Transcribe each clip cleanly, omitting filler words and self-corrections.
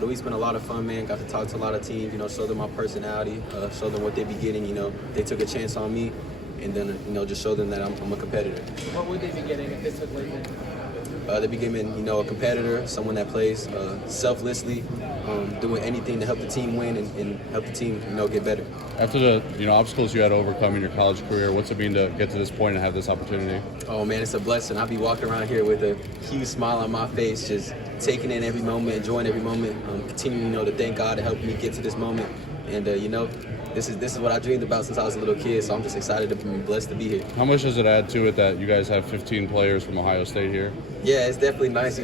The week's been a lot of fun, man. Got to talk to a lot of teams, show them my personality, show them what they be getting. They took a chance on me, and then, just show them that I'm a competitor. What would they be getting if they took Lathan? They be getting, a competitor, someone that plays selflessly, doing anything to help the team win and help the team, get better. After the obstacles you had to overcome in your college career, what's it mean to get to this point and have this opportunity? Oh man, it's a blessing. I'll be walking around here with a huge smile on my face, just taking in every moment, enjoying every moment, continuing, to thank God to help me get to this moment. And this is what I dreamed about since I was a little kid. So I'm just excited to be blessed to be here. How much does it add to it that you guys have 15 players from Ohio State here? Yeah, it's definitely nice.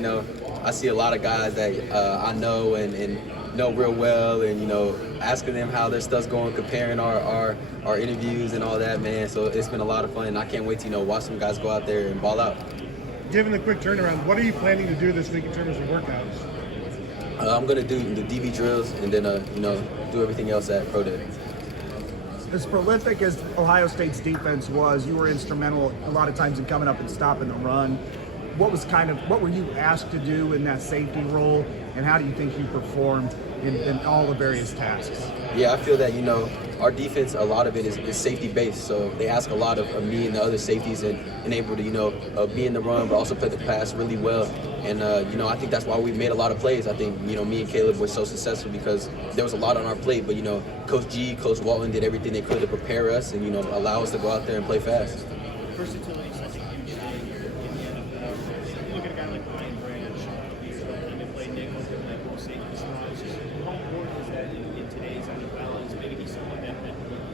I see a lot of guys that I know and know real well, and asking them how their stuff's going, comparing our interviews and all that, man. So it's been a lot of fun, and I can't wait to watch some guys go out there and ball out. Given the quick turnaround, what are you planning to do this week in terms of workouts? I'm gonna do the DB drills and then do everything else at Pro Day. As prolific as Ohio State's defense was, you were instrumental a lot of times in coming up and stopping the run. What were you asked to do in that safety role, and how do you think you performed in all the various tasks? Yeah, I feel that, our defense, a lot of it is safety-based. So they ask a lot of me and the other safeties and able to, be in the run, but also play the pass really well. And, I think that's why we made a lot of plays. I think, me and Caleb were so successful because there was a lot on our plate. But, Coach G, Coach Walton did everything they could to prepare us and, allow us to go out there and play fast. Versatility is such a huge thing in the NFL. You look at a guy like Ryan Branch, they play nickel, they play more safety spots. How important is that in today's NFL? Is maybe he's someone that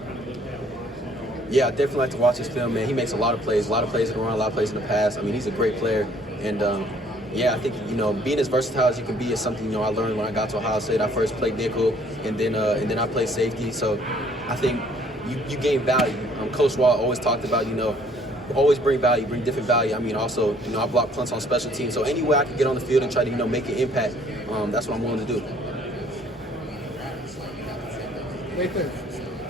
kind of looked at? Yeah, I definitely like to watch his film, man. He makes a lot of plays in the run, a lot of plays in the pass. I mean, he's a great player. And, I think, being as versatile as you can be is something, I learned when I got to Ohio State. I first played nickel, and then I played safety. So I think you gain value. Coach Wall always talked about, always bring value, bring different value. I mean, also, I block punts on special teams. So any way I can get on the field and try to, make an impact, that's what I'm willing to do. Lathan,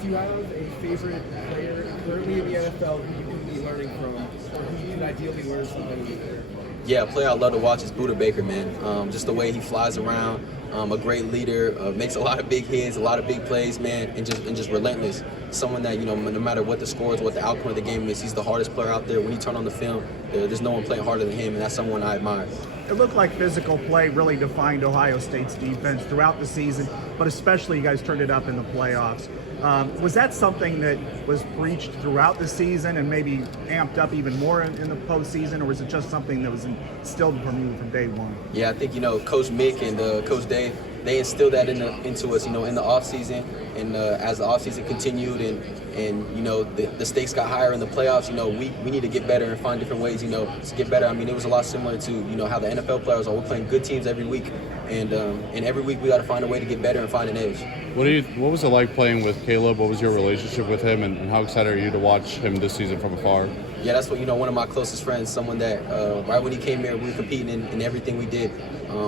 do you have a favorite player currently in the NFL who you can be learning from, or who you can ideally learn something from? Yeah, a player I love to watch is Buda Baker, man. Just the way he flies around, a great leader, makes a lot of big hits, a lot of big plays, man, and just relentless. Someone that, no matter what the score is, what the outcome of the game is, he's the hardest player out there. When he turns on the film, there's no one playing harder than him, and that's someone I admire. It looked like physical play really defined Ohio State's defense throughout the season, but especially you guys turned it up in the playoffs. Was that something that was preached throughout the season and maybe amped up even more in the postseason, or was it just something that was instilled from you from day one? Yeah, I think, Coach Mick and Coach Dave, they instilled that into us, in the offseason. And as the offseason continued and the stakes got higher in the playoffs, we need to get better and find different ways, to get better. I mean, it was a lot similar to, how the NFL players are. We're playing good teams every week. And every week we got to find a way to get better and find an edge. What was it like playing with Caleb? What was your relationship with him, and how excited are you to watch him this season from afar? Yeah, that's what, one of my closest friends, someone that right when he came here, we were competing in everything we did,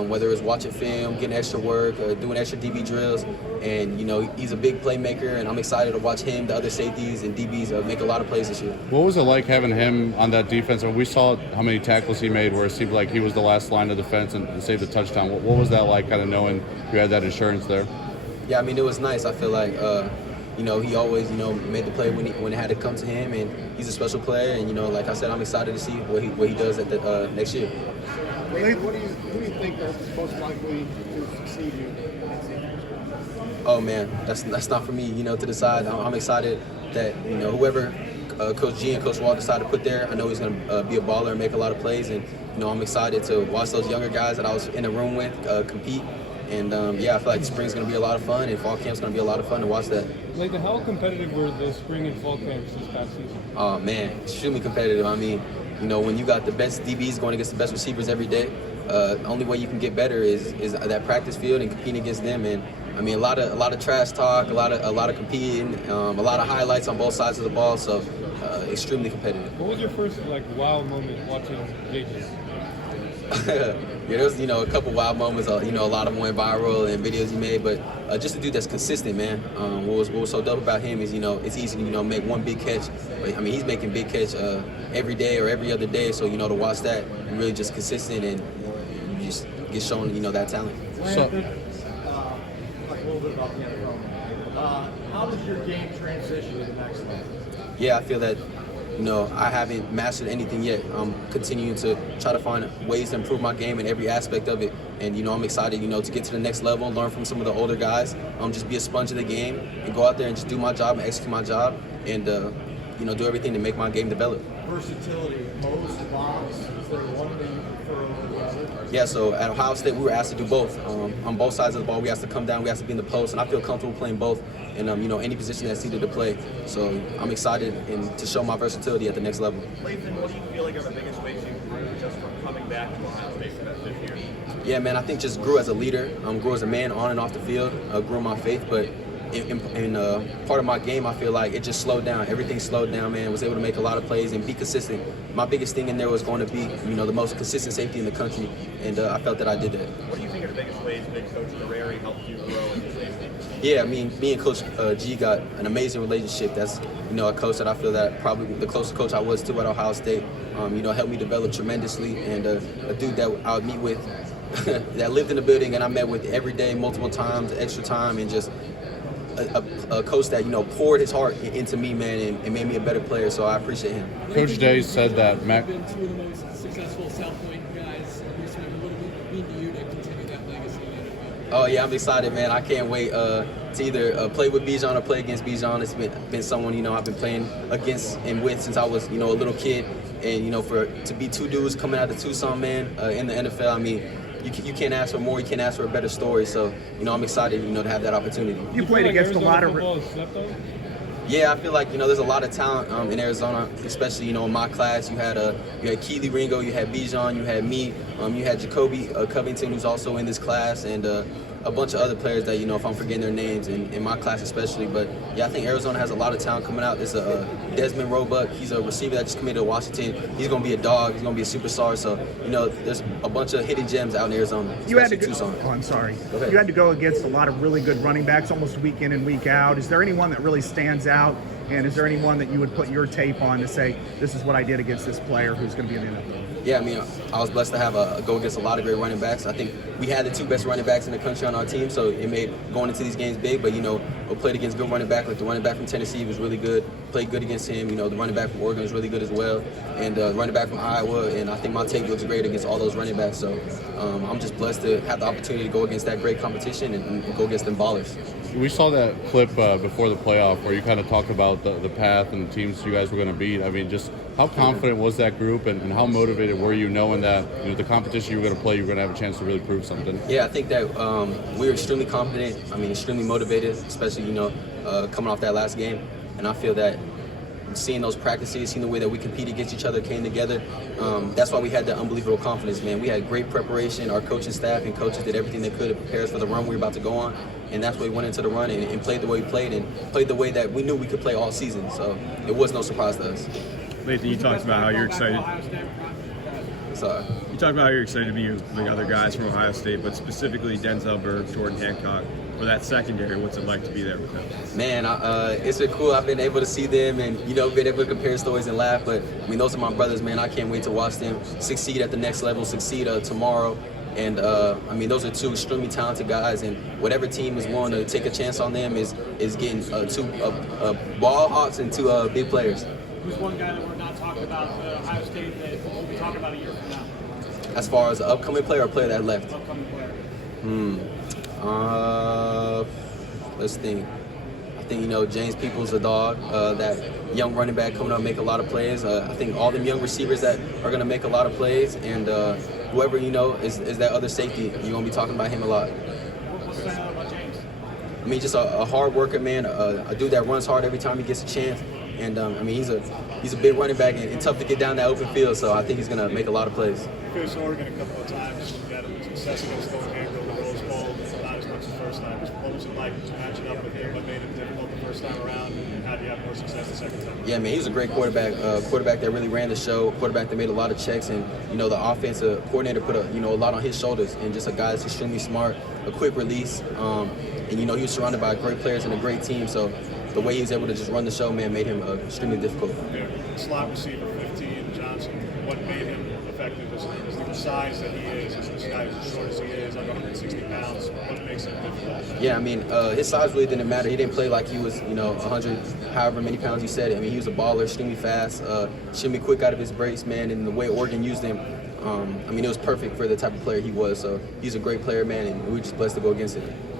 whether it was watching film, getting extra work, doing extra DB drills. And, he's a big playmaker, and I'm excited to watch him, the other safeties and DBs make a lot of plays this year. What was it like having him on that defense? I mean, we saw how many tackles he made where it seemed like he was the last line of defense and saved a touchdown. What was that like, kind of knowing you had that insurance there? Yeah, I mean, it was nice. I feel like, he always, made the play when it had to come to him, and he's a special player. And, like I said, I'm excited to see what he does at the next year. Who do you think is most likely to succeed you? Oh man, that's not for me, to decide. I'm excited that whoever Coach G and Coach Wall decide to put there, I know he's going to be a baller and make a lot of plays, and I'm excited to watch those younger guys that I was in the room with compete. And I feel like spring's going to be a lot of fun, and fall camp's going to be a lot of fun to watch that. Lathan, how competitive were the spring and fall camps this past season? Oh man, extremely competitive. I mean, when you got the best DBs going against the best receivers every day, the only way you can get better is that practice field and competing against them. And I mean, a lot of trash talk, a lot of competing, a lot of highlights on both sides of the ball. So extremely competitive. What was your first wow moment watching JJ? Yeah, there was a couple wild moments. A lot of them went viral and videos he made. But just a dude that's consistent, man. What was so dope about him is it's easy to make one big catch. But I mean, he's making big catch every day or every other day. So to watch that, you're really just consistent and you just get shown that talent. So, talk a little bit about the NFL. How does your game transition to the next level? Yeah, I feel that, I haven't mastered anything yet. I'm continuing to try to find ways to improve my game in every aspect of it. And, I'm excited, to get to the next level and learn from some of the older guys. Just be a sponge of the game and go out there and just do my job and execute my job and, do everything to make my game develop. Versatility, most bombs, is there one that you prefer over the other? Yeah, so at Ohio State, we were asked to do both. On both sides of the ball, we asked to come down, we asked to be in the post, and I feel comfortable playing both in, any position that's needed to play. So I'm excited and to show my versatility at the next level. Lathan, what do you feel like are the biggest ways you grew just from coming back to Ohio State for that fifth year? Yeah, man, I think just grew as a leader, grew as a man on and off the field, grew in my faith, but in part of my game, I feel like it just slowed down. Everything slowed down, man. Was able to make a lot of plays and be consistent. My biggest thing in there was going to be, the most consistent safety in the country, and I felt that I did that. What do you think are the biggest ways that Coach Guerreri helped you grow in your safety? Yeah, me and Coach G got an amazing relationship. That's, a coach that I feel that probably the closest coach I was to at Ohio State. Helped me develop tremendously, and a dude that I would meet with that lived in the building and I met with every day, multiple times, extra time, and just a coach that poured his heart into me, man, and made me a better player. So I appreciate him. Coach Day said that Mac. Been two of the most successful South Point guys recently. What would it mean to you to continue that legacy in the NFL? Oh yeah, I'm excited, man. I can't wait to either play with Bijan or play against Bijan. It's been someone I've been playing against and with since I was a little kid, and for to be two dudes coming out of Tucson, man, in the NFL. I mean, you can't ask for more. You can't ask for a better story. So I'm excited, to have that opportunity. You played against a lot of. Yeah, I feel like there's a lot of talent in Arizona, especially in my class. You had Keely Ringo, you had Bijan, you had me, you had Jacoby Covington, who's also in this class, and a bunch of other players that if I'm forgetting their names in my class especially. But yeah, I think Arizona has a lot of talent coming out. There's a Desmond Roebuck. He's a receiver that just committed to Washington. He's gonna be a dog. He's gonna be a superstar. So there's a bunch of hidden gems out in Arizona. You had to go, Tucson. Oh, I'm sorry. Go ahead. You had to go against a lot of really good running backs, almost week in and week out. Is there anyone that really stands out? And is there anyone that you would put your tape on to say, this is what I did against this player who's going to be in the NFL? Yeah, I mean, I was blessed to have go against a lot of great running backs. I think we had the two best running backs in the country on our team, so it made going into these games big. But, we played against good running back. Like the running back from Tennessee was really good. Played good against him. The running back from Oregon was really good as well. And the running back from Iowa. And I think my tape looks great against all those running backs. So I'm just blessed to have the opportunity to go against that great competition and go against them ballers. We saw that clip before the playoff where you kind of talked about the path and the teams you guys were going to beat. I mean, just how confident was that group and how motivated were you knowing that the competition you were going to play, you were going to have a chance to really prove something? Yeah, I think that we were extremely confident. I mean, extremely motivated, especially, coming off that last game. And I feel that seeing those practices, seeing the way that we compete against each other came together, that's why we had that unbelievable confidence, man. We had great preparation. Our coaching staff and coaches did everything they could to prepare us for the run we were about to go on. And that's why we went into the run and played the way we played and played the way that we knew we could play all season. So it was no surprise to us. Lathan, you talked about how you're excited. So, You talked about how you're excited to be with the other guys from Ohio State, but specifically Denzel Burke, Jordan Hancock. For that secondary, what's it like to be there with them? Man, it's been cool. I've been able to see them and, been able to compare stories and laugh. But, I mean, those are my brothers, man. I can't wait to watch them succeed at the next level, succeed tomorrow. And, I mean, those are two extremely talented guys. And whatever team is willing to take a chance on them is getting two ball hawks and two big players. Who's one guy that we're not talking about Ohio State that we'll be talking about a year from now? As far as an upcoming player or a player that left? Upcoming player. Let's think. I think, James Peoples, a dog, that young running back coming up, make a lot of plays. I think all them young receivers that are going to make a lot of plays, and whoever, is that other safety, you're going to be talking about him a lot. What's that about James? I mean, just a hard worker, man, a dude that runs hard every time he gets a chance. And, I mean, he's a big running back and tough to get down that open field, so I think he's going to make a lot of plays. You faced Oregon a couple of times. You had a success against Oregon Hank over the Rose Bowl, not as much as the first time. What was it like matching up with him? What made it difficult the first time around, and how do you have more success the second time? Yeah, man, he was a great quarterback that really ran the show, quarterback that made a lot of checks, and, the offensive coordinator put a lot on his shoulders, and just a guy that's extremely smart, a quick release, and, he was surrounded by great players and a great team, so the way he was able to just run the show, man, made him extremely difficult. Yeah. Slot receiver 15, Johnson, what made him effective? Is the size that he is this guy as short as he is, under 160 pounds, what makes makes it difficult. Yeah, I mean, his size really didn't matter. He didn't play like he was, 100, however many pounds he said. I mean, he was a baller, extremely fast, extremely quick out of his brace, man. And the way Oregon used him, I mean, it was perfect for the type of player he was. So he's a great player, man, and we're just blessed to go against him.